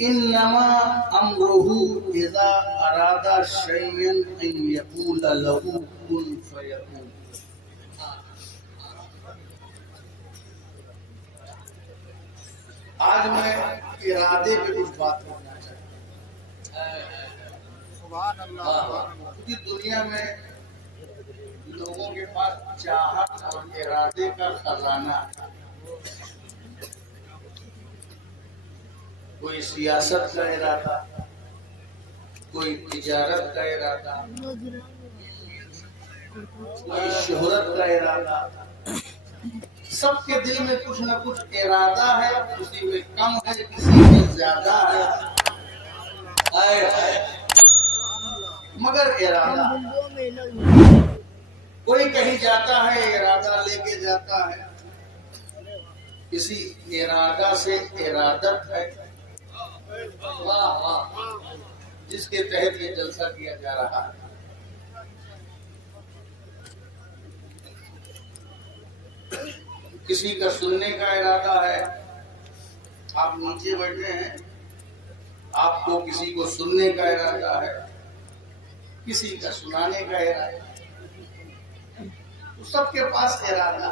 इन्नमा अम्रुहु इज़ा अरादा शय्यन अन यक़ूल लहू कुन फयकून। आज मैं इरादे पे कुछ बात करना चाहता हूँ, क्योंकि दुनिया में लोगों के पास चाहत और इरादे का खजाना है। कोई सियासत का इरादा, कोई तिजारत का इरादा, कोई शोहरत का इरादा। सबके दिल में कुछ न कुछ इरादा है, किसी में कम है, किसी में ज्यादा है। मगर इरादा, कोई कहीं जाता है इरादा लेके जाता है, किसी इरादा से इरादत है। वाह वाह, जिसके तहत ये जलसा किया जा रहा है। किसी का सुनने का इरादा है, आप नीचे बैठे हैं, आपको किसी को सुनने का इरादा है, किसी का सुनाने का इरादा, तो सबके पास इरादा।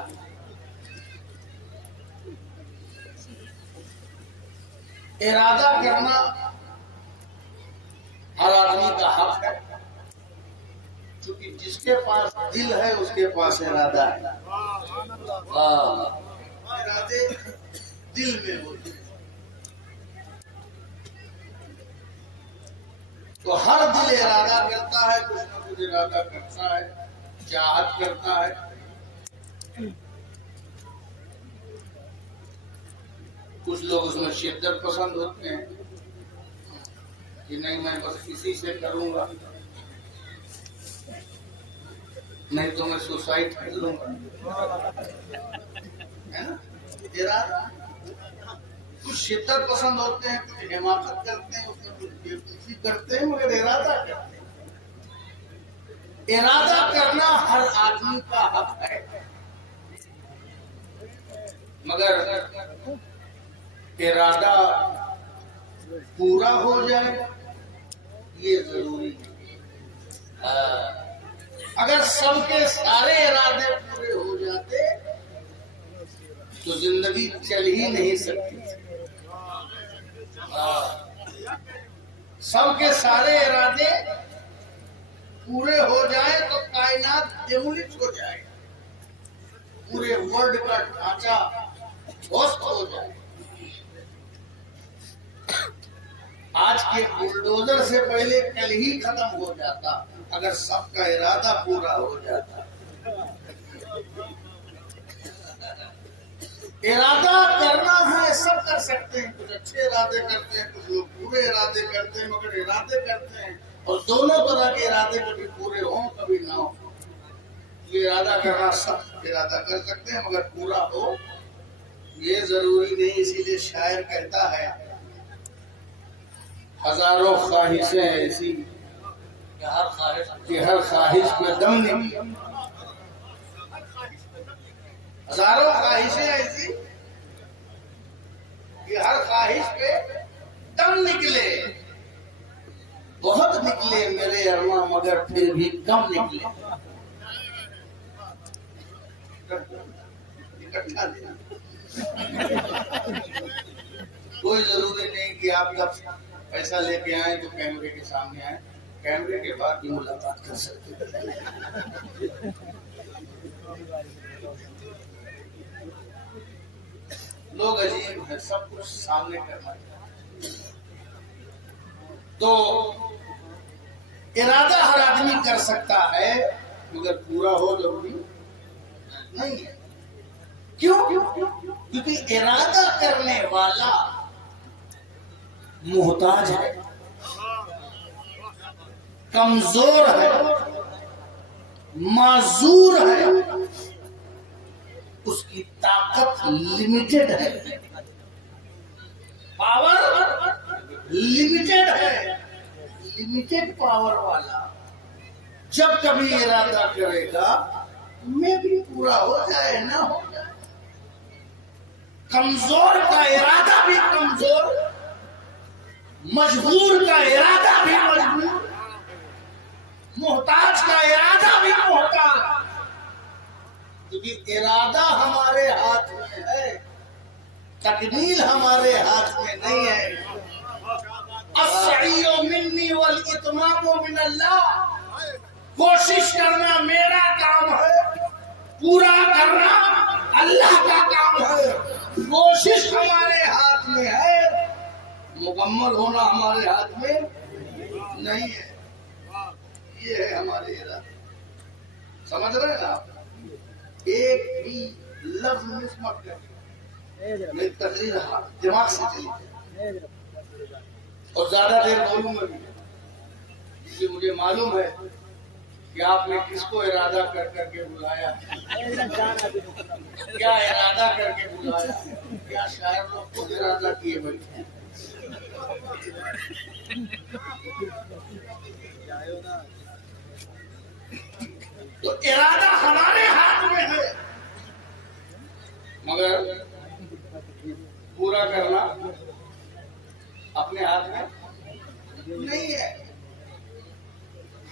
इरादा करना हर आदमी का हक है, क्योंकि जिसके पास दिल है उसके पास इरादा है। इरादे दिल में होते हैं, तो हर दिल इरादा करता है, कुछ न कुछ इरादा करता है, चाहत करता है। कुछ लोग उसमें शिद्दत पसंद होते हैं कि नहीं, मैं बस इसी से करूंगा, नहीं तो मैं सुसाइड कर लूंगा, है ना। इरादा, कुछ शिद्दत पसंद होते हैं, कुछ हिमाकत करते हैं, उसमें कुछ बेवकूफी करते हैं, मगर इरादा करते हैं। इरादा करना हर आदमी का हक है, मगर इरादा पूरा हो जाए ये जरूरी है। अगर सबके सारे इरादे पूरे हो जाते तो जिंदगी चल ही नहीं सकती। सबके सारे इरादे पूरे हो जाए तो कायनात डेमोलिश हो जाए, पूरे वर्ल्ड का ढांचा ध्वस्त हो जाए। आज के बुलडोजर से पहले कल ही खत्म हो जाता अगर सबका इरादा पूरा हो जाता। इरादा करना है, सब कर सकते हैं, कुछ अच्छे इरादे करते हैं, कुछ लोग बुरे इरादे करते हैं, मगर इरादे करते हैं। और दोनों तरह के इरादे कभी पूरे हों कभी ना हो। ये इरादा करना, सब इरादा कर सकते हैं, मगर पूरा हो ये जरूरी नहीं। इसीलिए शायर कहता है, हजारों ख्वाहिशें ऐसी कि हर ख्वाहिश पे दम निकले। हजारों ख्वाहिशें ऐसी कि हर ख्वाहिश पे दम निकले। बहुत निकले मेरे अरमा, मगर फिर भी कम निकले। इकट्ठा देना, कोई जरूरी नहीं कि आप जब पैसा लेके आए तो कैमरे के सामने आए, कैमरे के बाद भी मुलाकात कर सकते हैं। लोग अजीब है, सब कुछ सामने करना चाहिए। तो इरादा हर आदमी कर सकता है, मगर पूरा हो जरूरी नहीं है। क्यों? क्योंकि इरादा करने वाला मोहताज है, कमजोर है, माजूर है, उसकी ताकत लिमिटेड है, पावर लिमिटेड है। लिमिटेड पावर वाला जब कभी इरादा करेगा मैं भी पूरा हो जाए ना हो जाए। कमजोर का इरादा भी कमजोर, मजबूर का इरादा भी मजबूर, मोहताज का इरादा भी मोहताज, क्योंकि इरादा हमारे हाथ में है, तकमील हमारे हाथ में नहीं है। अस्सईयो मिन्नी वल इत्मामु मिनल्लाह, कोशिश करना मेरा काम है, पूरा करना अल्लाह का काम है। कोशिश हमारे हाथ में है, मुकम्मल होना हमारे हाथ में नहीं है। ये है हमारे इरादे, समझ रहे हैं आप? एक भी लफ्ज मिस मत करें, मेरी तकरीर दिमाग से चली और ज्यादा देर बोलूंगा भी, इसलिए मुझे मालूम है कि आपने किसको इरादा कर करके बुलाया, क्या इरादा करके बुलाया, क्या शायर लोग खुद इरादा किए बैठे हैं। तो इरादा हमारे हाथ में है, मगर पूरा करना अपने हाथ में नहीं है।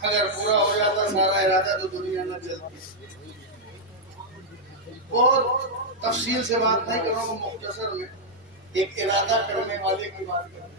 अगर पूरा हो जाता सारा इरादा तो दुनिया न चलती। बहुत तफसील से बात नहीं करूंगा, मुख्तसर में एक इरादा करने वाले की बात करूंगा।